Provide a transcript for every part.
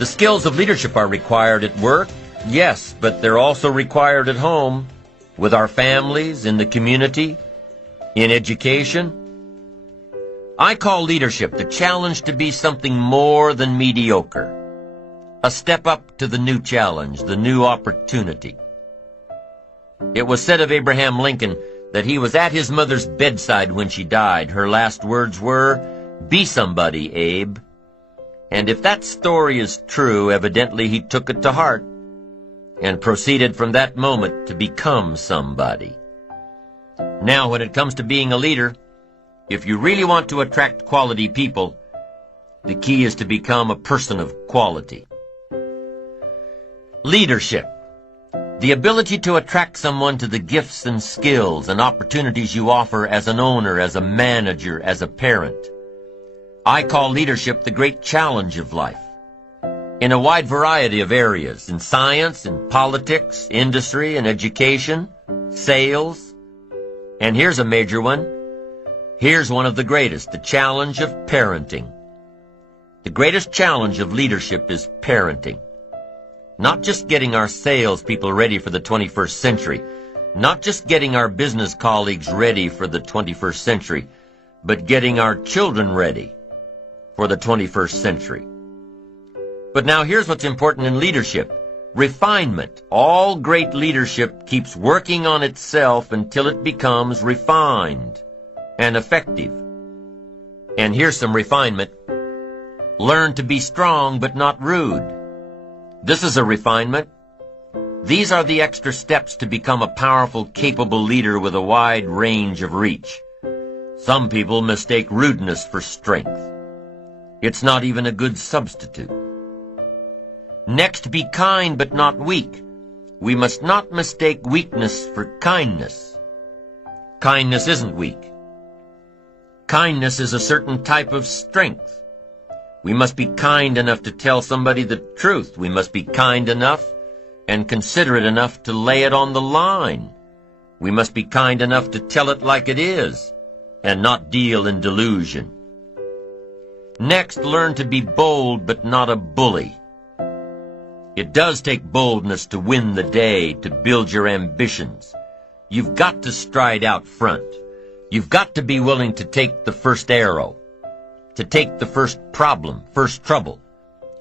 The skills of leadership are required at work, yes, but they're also required at home, with our families, in the community, in education. I call leadership the challenge to be something more than mediocre. A step up to the new challenge, the new opportunity. It was said of Abraham Lincoln that he was at his mother's bedside when she died. Her last words were, "Be somebody, Abe." And if that story is true, evidently he took it to heart and proceeded from that moment to become somebody. Now, when it comes to being a leader, if you really want to attract quality people, the key is to become a person of quality. Leadership. The ability to attract someone to the gifts and skills and opportunities you offer as an owner, as a manager, as a parent. I call leadership the great challenge of life. In a wide variety of areas, in science, in politics, industry, and education, sales. And here's a major one. Here's one of the greatest, the challenge of parenting. The greatest challenge of leadership is parenting. Not just getting our salespeople ready for the 21st century, not just getting our business colleagues ready for the 21st century, but getting our children ready for the 21st century. But now here's what's important in leadership. Refinement. All great leadership keeps working on itself until it becomes refined and effective. And here's some refinement. Learn to be strong but not rude. This is a refinement. These are the extra steps to become a powerful, capable leader with a wide range of reach. Some people mistake rudeness for strength. It's not even a good substitute. Next, be kind but not weak. We must not mistake weakness for kindness. Kindness isn't weak. Kindness is a certain type of strength. We must be kind enough to tell somebody the truth. We must be kind enough and considerate enough to lay it on the line. We must be kind enough to tell it like it is and not deal in delusion. Next, learn to be bold but not a bully. It does take boldness to win the day, to build your ambitions. You've got to stride out front. You've got to be willing to take the first arrow, to take the first problem, first trouble.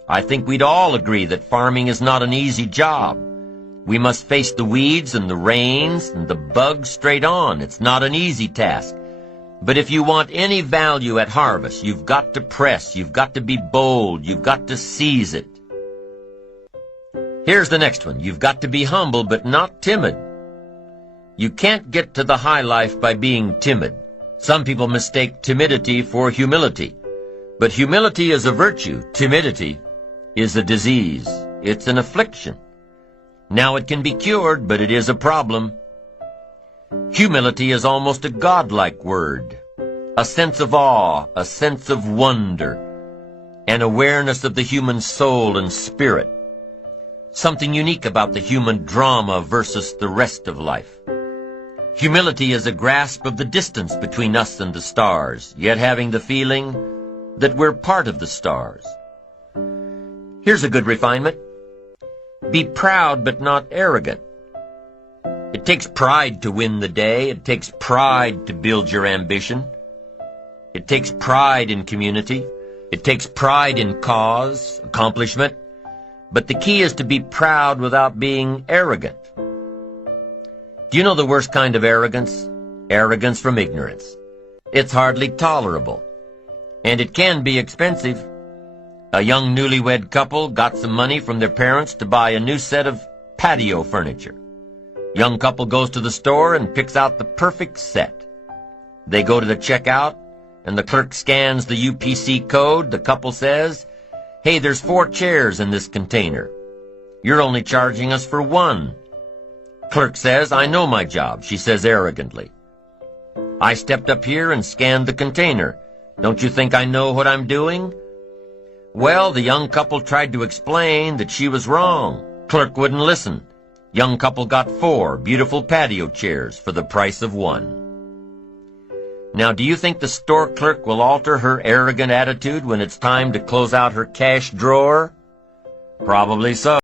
I think we'd all agree that farming is not an easy job. We must face the weeds and the rains and the bugs straight on. It's not an easy task. But if you want any value at harvest, you've got to press, you've got to be bold, you've got to seize it. Here's the next one. You've got to be humble but not timid. You can't get to the high life by being timid. Some people mistake timidity for humility. But humility is a virtue. Timidity is a disease. It's an affliction. Now it can be cured, but it is a problem. Humility is almost a godlike word. A sense of awe, a sense of wonder, an awareness of the human soul and spirit. Something unique about the human drama versus the rest of life. Humility is a grasp of the distance between us and the stars, yet having the feeling that we're part of the stars. Here's a good refinement. Be proud but not arrogant. It takes pride to win the day. It takes pride to build your ambition. It takes pride in community. It takes pride in cause, accomplishment. But the key is to be proud without being arrogant. Do you know the worst kind of arrogance? Arrogance from ignorance. It's hardly tolerable. And it can be expensive. A young newlywed couple got some money from their parents to buy a new set of patio furniture. Young couple goes to the store and picks out the perfect set. They go to the checkout, and the clerk scans the UPC code. The couple says, "Hey, there's 4 chairs in this container. You're only charging us for 1. Clerk says, "I know my job," she says arrogantly. "I stepped up here and scanned the container. Don't you think I know what I'm doing?" Well, the young couple tried to explain that she was wrong. Clerk wouldn't listen. Young couple got 4 beautiful patio chairs for the price of 1. Now, do you think the store clerk will alter her arrogant attitude when it's time to close out her cash drawer? Probably so.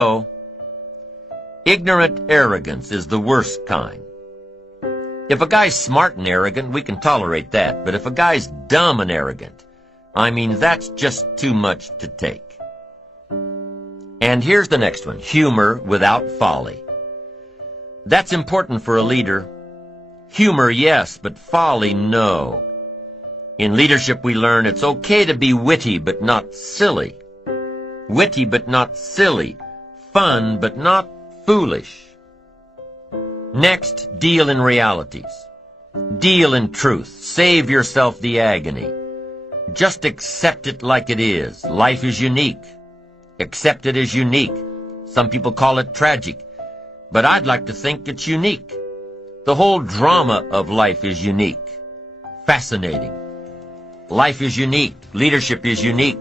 So, ignorant arrogance is the worst kind. If a guy's smart and arrogant, we can tolerate that. But if a guy's dumb and arrogant, I mean, that's just too much to take. And here's the next one, humor without folly. That's important for a leader. Humor, yes, but folly, no. In leadership, we learn it's okay to be witty, but not silly. Witty, but not silly. Fun, but not foolish. Next, deal in realities. Deal in truth. Save yourself the agony. Just accept it like it is. Life is unique. Accept it as unique. Some people call it tragic, but I'd like to think it's unique. The whole drama of life is unique. Fascinating. Life is unique. Leadership is unique.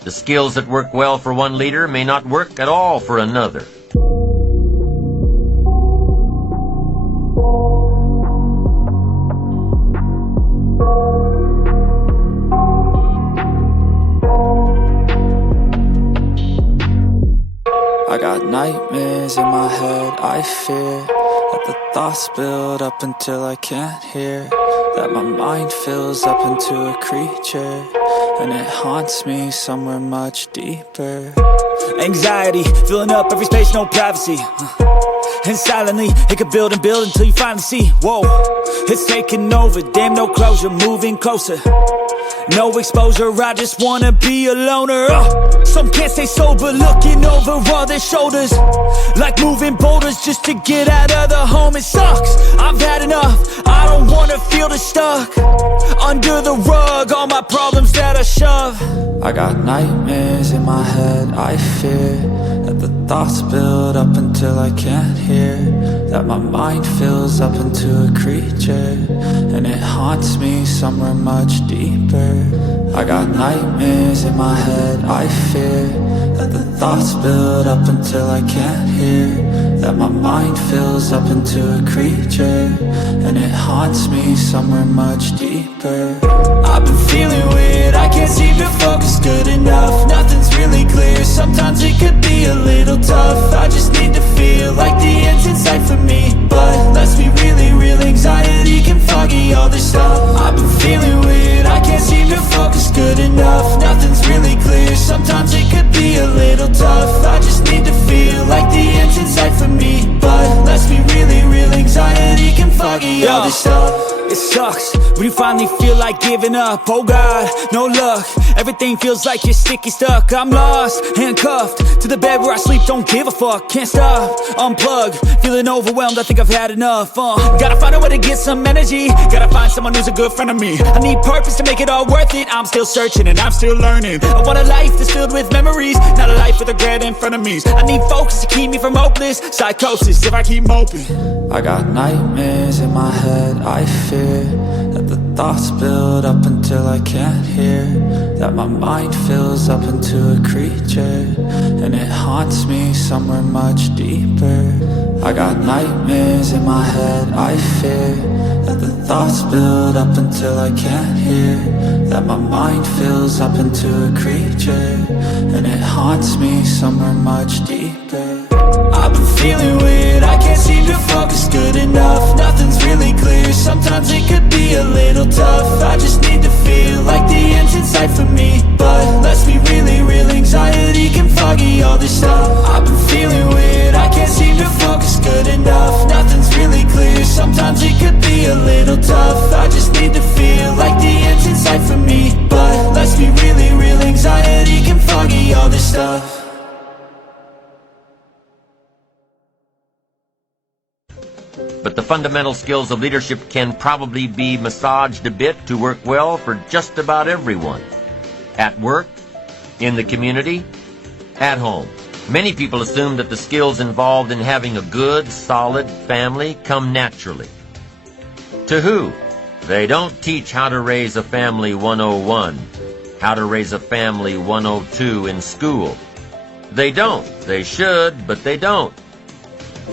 The skills that work well for one leader may not work at all for another. I got nightmares in my head, I fear that the thoughts build up until I can't hear, that my mind fills up into a creature, and it haunts me somewhere much deeper. Anxiety, filling up every space, no privacy. And silently, it could build and build until you finally see, whoa, it's taking over, damn no closure, moving closer. No exposure, I just wanna be a loner. Some can't stay sober, looking over all their shoulders, like moving boulders just to get out of the home. It sucks, I've had enough, I don't wanna feel the stuck under the rug, all my problems that I shove. I got nightmares in my head, I fear that the thoughts build up until I can't hear, that my mind fills up into a creature, and it haunts me somewhere much deeper. I got nightmares in my head, I fear that the thoughts build up until I can't hear, that my mind fills up into a creature, and it haunts me somewhere much deeper. I've been feeling weird, I can't seem to focus good enough. Nothing's really clear, sometimes it could be a little tough. I just need to feel like the end's in sight for me, but let's be really real, anxiety can foggy all this stuff. I've been feeling weird, I can't seem to focus good enough. Nothing's really clear, sometimes it could be a little tough. I just need to feel like the end's in sight for me, but let's be really real, anxiety can foggy all this stuff. It sucks when you finally feel like giving up. Oh God, no luck, everything feels like you're sticky stuck. I'm lost, handcuffed to the bed where I sleep, don't give a fuck. Can't stop, unplug, feeling overwhelmed, I think I've had enough. Gotta find a way to get some energy, gotta find someone who's a good friend of me. I need purpose to make it all worth it, I'm still searching and I'm still learning. I want a life that's filled with memories, not a life with regret and frenemies. I need focus to keep me from hopeless psychosis if I keep moping. I got nightmares in my head, I fear that the thoughts build up until I can't hear, that my mind fills up into a creature, and it haunts me somewhere much deeper. I got nightmares in my head, I fear that the thoughts build up until I can't hear, that my mind fills up into a creature, and it haunts me somewhere much deeper. I've been feeling weird, I can't seem to focus good enough. Nothing's really clear, sometimes it could be a little tough. I just need to feel like the end's in sight for me, but let's be really real, anxiety can foggy all this stuff. I've been feeling weird, I can't seem to focus good enough. Nothing's really clear, sometimes it could be a little tough. I just need to feel like the end's in sight for me, but let's be really real, anxiety can foggy all this stuff. But the fundamental skills of leadership can probably be massaged a bit to work well for just about everyone. At work, in the community, at home. Many people assume that the skills involved in having a good, solid family come naturally. To who? They don't teach how to raise a family 101, how to raise a family 102 in school. They don't. They should, but they don't.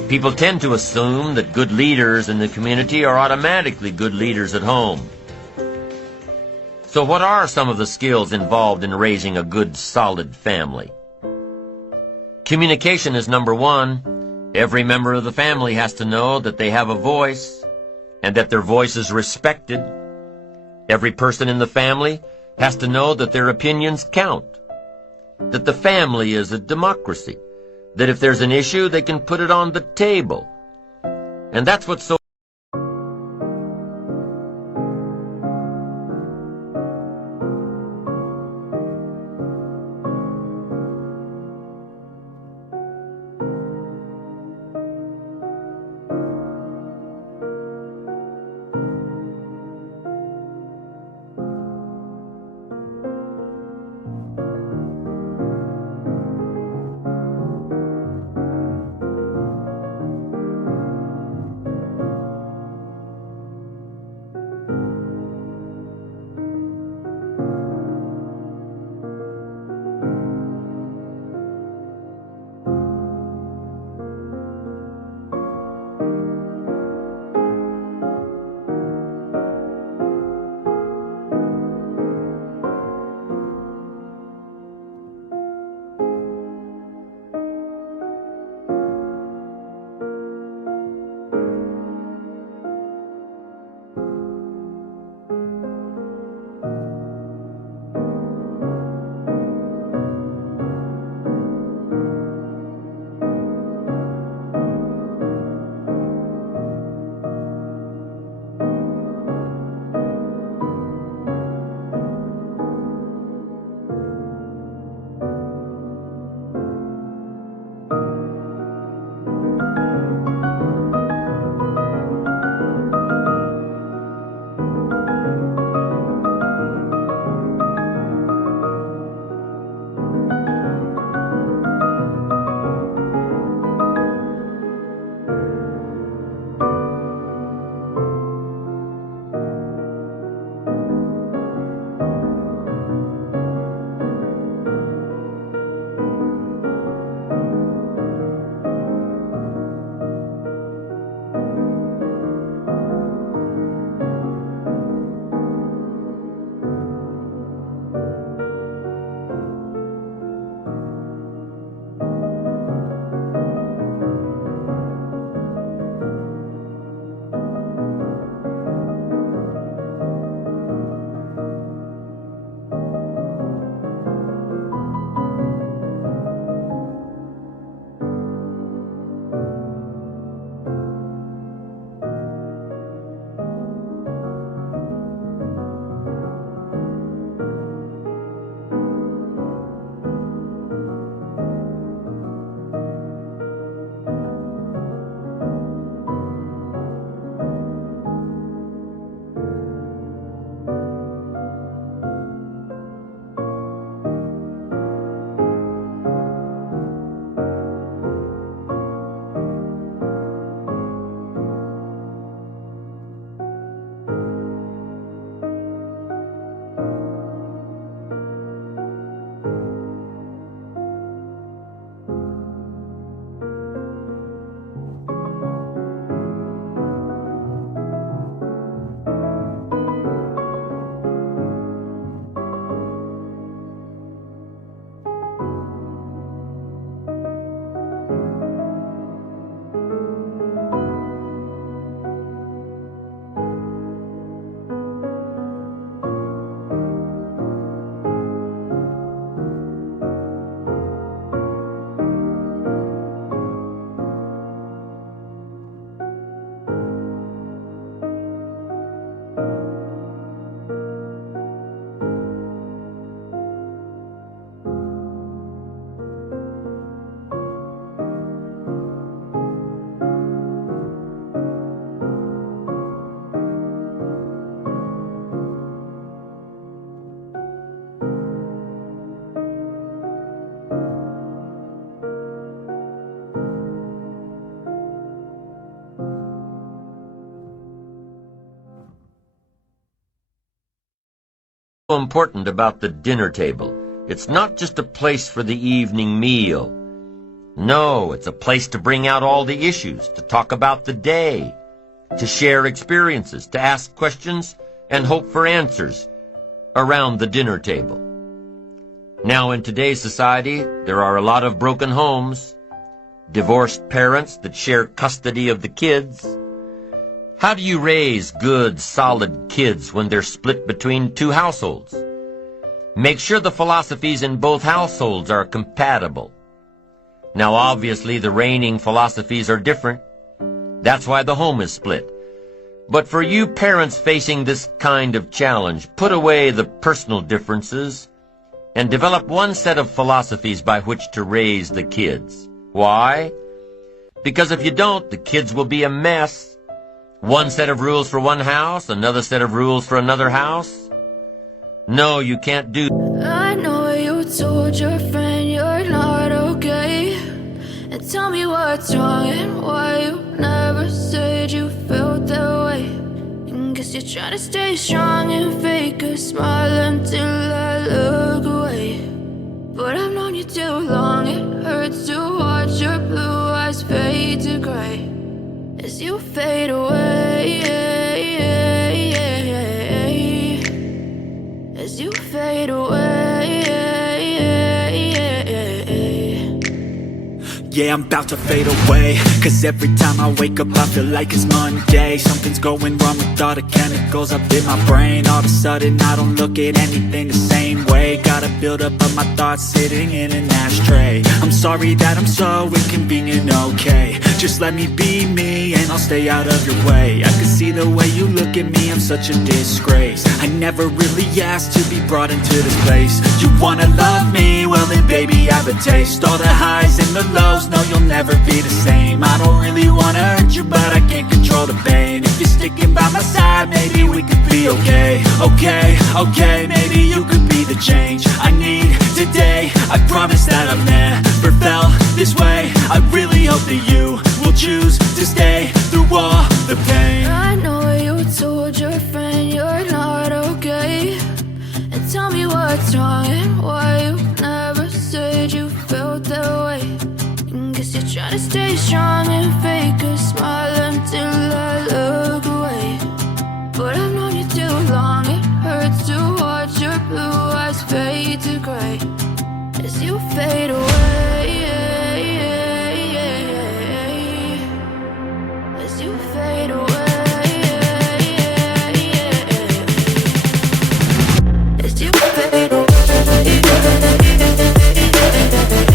People tend to assume that good leaders in the community are automatically good leaders at home. So what are some of the skills involved in raising a good, solid family? Communication is number one. Every member of the family has to know that they have a voice and that their voice is respected. Every person in the family has to know that their opinions count, that the family is a democracy, that if there's an issue, they can put it on the table. And that's what's so important about the dinner table. It's not just a place for the evening meal. No, it's a place to bring out all the issues, to talk about the day, to share experiences, to ask questions and hope for answers around the dinner table. Now, in today's society, there are a lot of broken homes, divorced parents that share custody of the kids. How do you raise good, solid kids when they're split between two households? Make sure the philosophies in both households are compatible. Now, obviously, the reigning philosophies are different. That's why the home is split. But for you parents facing this kind of challenge, put away the personal differences and develop one set of philosophies by which to raise the kids. Why? Because if you don't, the kids will be a mess. One set of rules for one house, another set of rules for another house. No, you can't do. I know you told your friend you're not okay, and tell me what's wrong and why you never said you felt that way. And guess you're trying to stay strong and fake a smile until I look away. But I've known you too long, it hurts to watch your blue eyes fade to gray as you fade away, as you fade away. Yeah, I'm about to fade away, cause every time I wake up I feel like it's Monday. Something's going wrong with all the chemicals up in my brain. All of a sudden I don't look at anything the same way. Got a buildup of my thoughts sitting in an ashtray. I'm sorry that I'm so inconvenient, okay. Just let me be me and I'll stay out of your way. I can see the way you look at me, I'm such a disgrace. I never really asked to be brought into this place. You wanna love me? Well then baby I have a taste. All the highs and the lows, no you'll never be the same. I don't really wanna hurt you but I can't control the pain. If you're sticking by my side maybe we could be okay. Okay, maybe you could be the change I need today. I promise that I've never felt this way. I really hope that you will choose to stay through all the pain. I know you told your friend you're not okay, and tell me what's wrong and why you never said you felt that way. And guess you're trying to stay strong and fake a smile until I look away. But I've known you too long, it hurts to watch your blue eyes fade to gray as you fade away, as you fade away, as you fade away, as you fade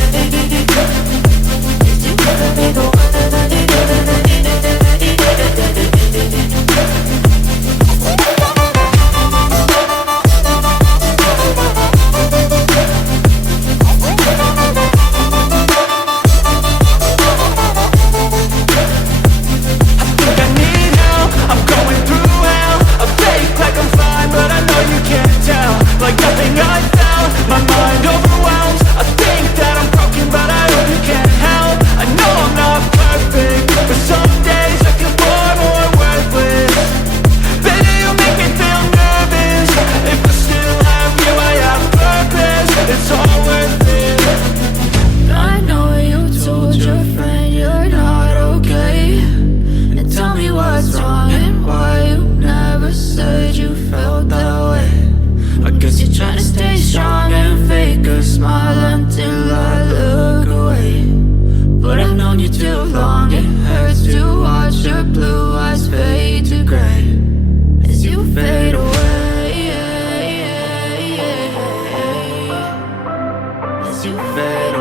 away.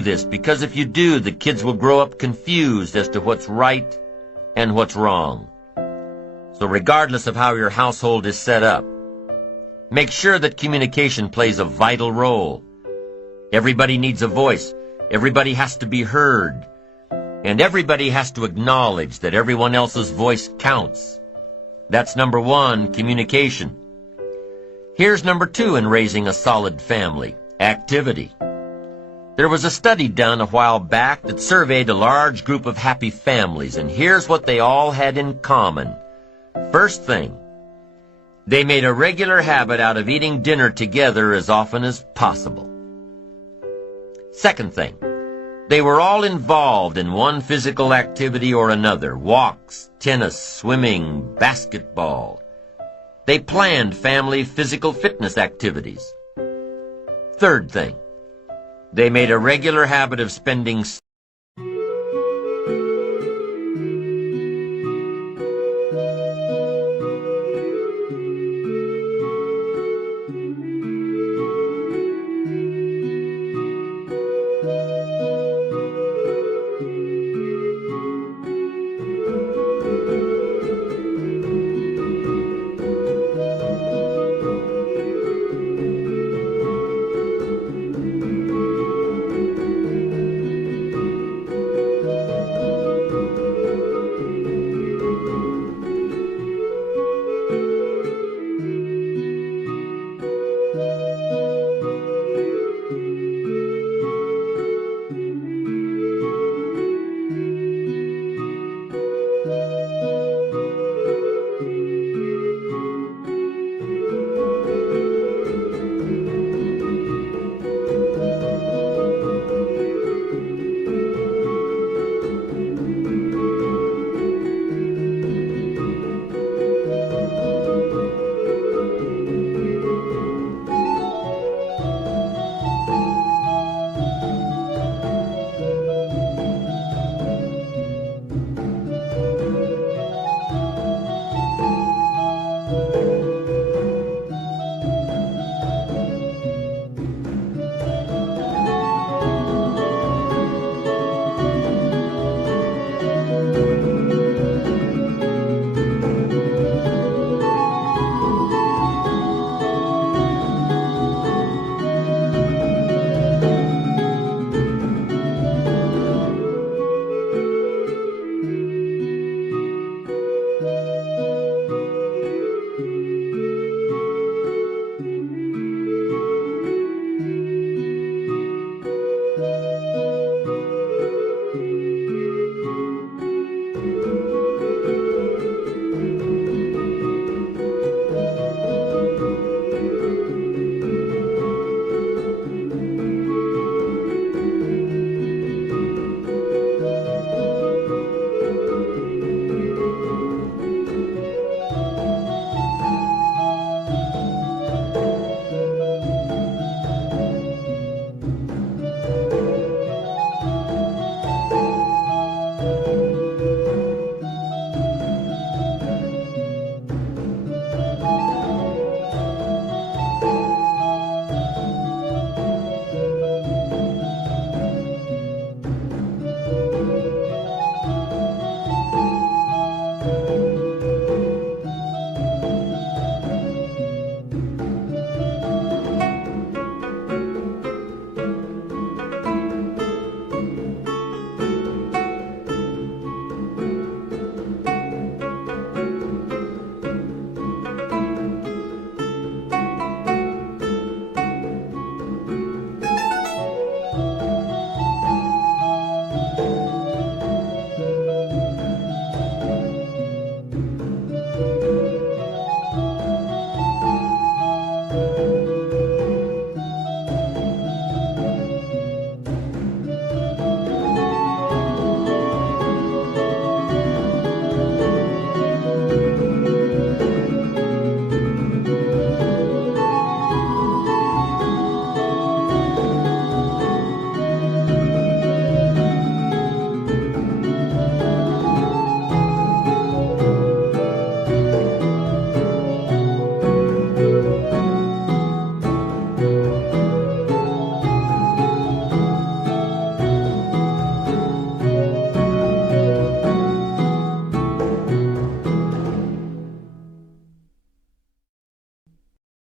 this, because if you do, the kids will grow up confused as to what's right and what's wrong. So regardless of how your household is set up, make sure that communication plays a vital role. Everybody needs a voice. Everybody has to be heard. And everybody has to acknowledge that everyone else's voice counts. That's number one, communication. Here's number two in raising a solid family, activity. There was a study done a while back that surveyed a large group of happy families, and here's what they all had in common. First thing, they made a regular habit out of eating dinner together as often as possible. Second thing, they were all involved in one physical activity or another, walks, tennis, swimming, basketball. They planned family physical fitness activities. Third thing, they made a regular habit of spending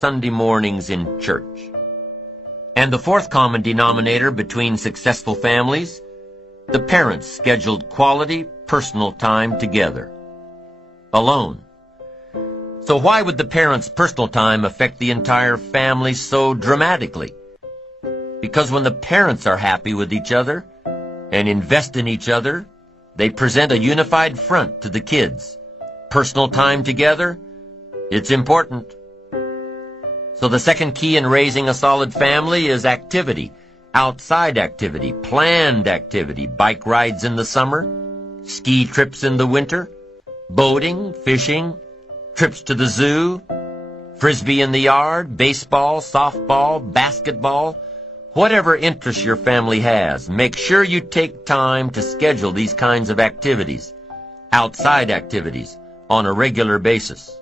Sunday mornings in church. And the fourth common denominator between successful families, the parents scheduled quality, personal time together. Alone. So why would the parents' personal time affect the entire family so dramatically? Because when the parents are happy with each other and invest in each other, they present a unified front to the kids. Personal time together, it's important. So the second key in raising a solid family is activity. Outside activity, planned activity, bike rides in the summer, ski trips in the winter, boating, fishing, trips to the zoo, frisbee in the yard, baseball, softball, basketball, whatever interest your family has, make sure you take time to schedule these kinds of activities, outside activities, on a regular basis.